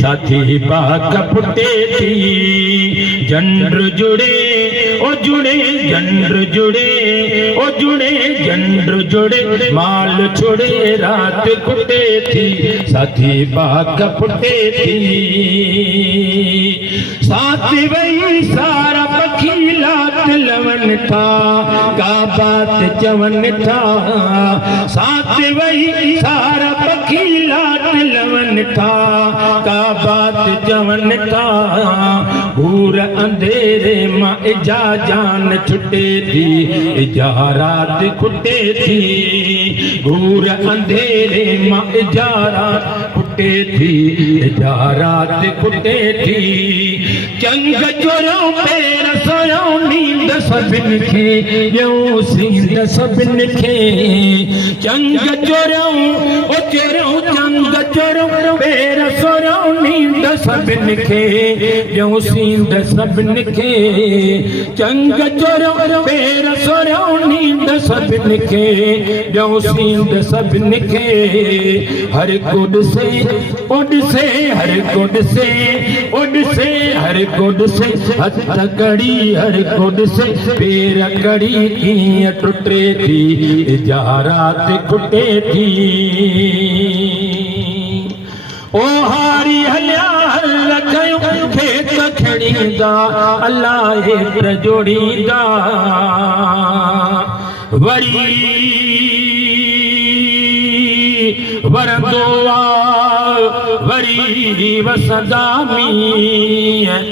साथी बाग फुटे थी जंड्र जुड़े ओ जुड़े जंड्र जुड़े ओ जुड़े जंड्र जुड़े माल छोड़े रात कुटे थी साथी बाग फुटे थी साथ वही सारा पखीला लवन था का बात चवन था साथ वही सारा पखीला लवन था का बात जवन था घूर अंधेरे मां इजा जान छुटे थी इजा रात खुटे थी घूर अंधेरे मां इजा रात खुटे थी इजा रात खुटे थी चंग चोरों पैर सोयों नींद सभिन खे ॿियो सींद सभिन खे चंग चोरों ओ चोरों चंग चोरों पैर सोयों नींद सभिन खे ॿियो सींद सभिन खे चंग चोरों पैर सोयों नींद सभिन खे ॿियो सींद सभिन खे हर को ॾिसे उॾसे हर को ॾिसे उॾसे हर को ॾिसे हथ कड़ी हर को ॾिसे पेर कड़ी कीअं टुटे थी जा रात खुटे थी ओ हारी हलिया हल कयूं खेत खणींदा अल्लाह हेठि जोड़ींदा वरी वरंदो वरी वसंदा मींहं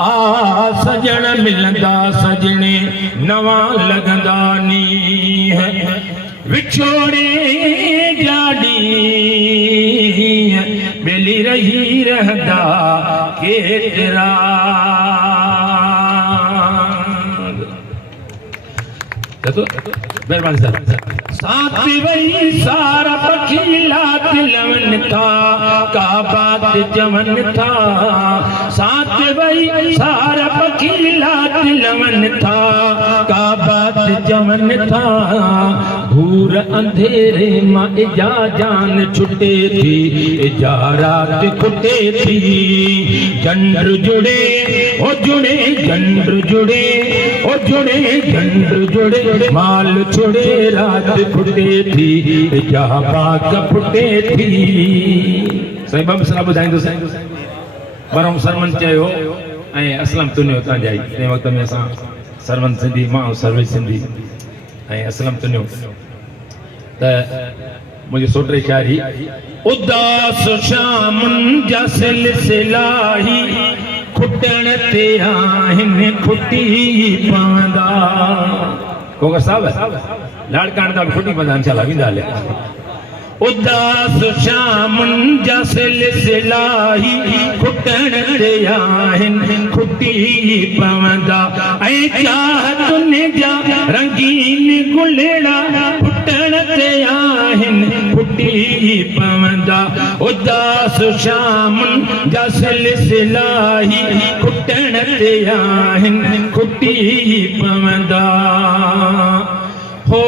आ सजण मिलंदा सजणे नवा लगंदा नींहं विछोड़े जाड़ी मिली रही रहंदा केतिरा मेहरबानी साहब साथ वही सारा पखीला लवन था का बात जवन था साथ वही सारा पखीला लवन था का बात जवन था घूर अंधेरे मां इजा जान छुटे थी इजा रात खुटे थी जंड्र जुड़े ओ जुड़े जंड्र जुड़े ओ जुड़े जंड्र जुड़े माल छोड़े रात खुटे थी इजा बाग फुटे थी साईं बाबा सलाह ॿुधाईंदो बरम सरमन चयो ऐं असलम तुनियो तां जाई तंहिं वक़्त में असां सरमन सिंधी मां सर्विस सिंधी ऐं असलम तुनियो त मुंहिंजो सोटे शाइरी उदास शामन जा सिलसिलाही खुटण ते आहिनि खुटी पवंदा कोका साहब लाड़कान दा खुटी पवंदा इंशाल्लाह विंदा ले उदास शामन जा सिलसिलाही खुटण ते आहिनि खुटी पवंदा ऐं चाहतुनि जा रंगीन गुलड़ा फुटण ते आहिनि खुटी पवंदा उदास शामन जा सिलसिलाही खुटण ते आहिनि खुटी पवंदा हो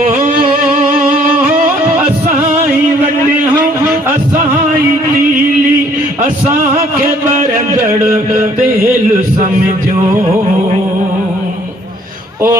असाई वटे हूं असाई नीली असांखे बरगड़ तेल समझो ओ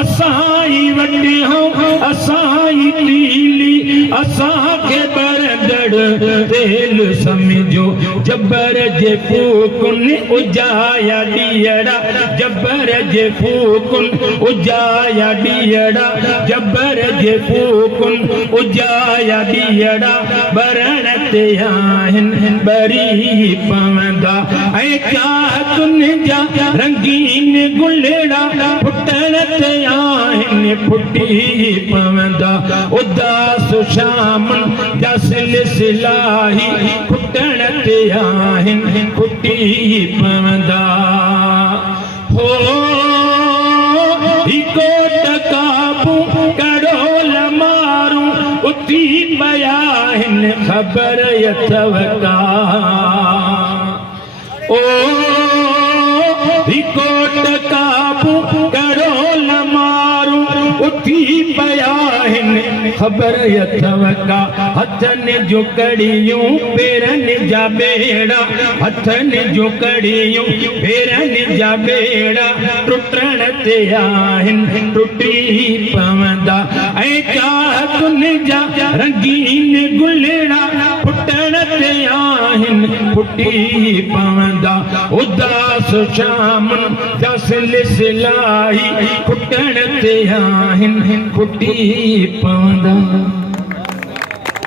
असाई वटे हूं असाई नीली असांखे बरगड़ तेल समझो जबर जे फूकुन उजाया ॾीअड़ा जबर जे फूकुन उजाया ॾीअड़ा जबर जे फूकुन उजाया ॾीअड़ा बरण ते आहिनि बरी पवंदा ऐं चाहतुनि जा रंगीन गुलड़ा फुटण ते आहिनि फुटी पवंदा उदास शामन जा सिलसिलाही खुटण ते आहिनि खुटी पवंदा हो हिको टकाबू करोल मारू उथी पिया आहिनि ख़बर अथव का ओ हिको टकाबू करोल मारू उथी पिया आहिनि ख़बर अथव का हथन जो कड़ियूं पेरन जा बेड़ा हथन जो कड़ियूं पेरन जा बेड़ा टुटण ते आहिनि टुटी पवंदा ऐं चाहतुनि जा रंगीन गुलड़ा फुटण ते आहिनि फुटी पवंदा उदास शाम जा सिलसिलाई फुटण ते आहिनि फुटी पवंदा।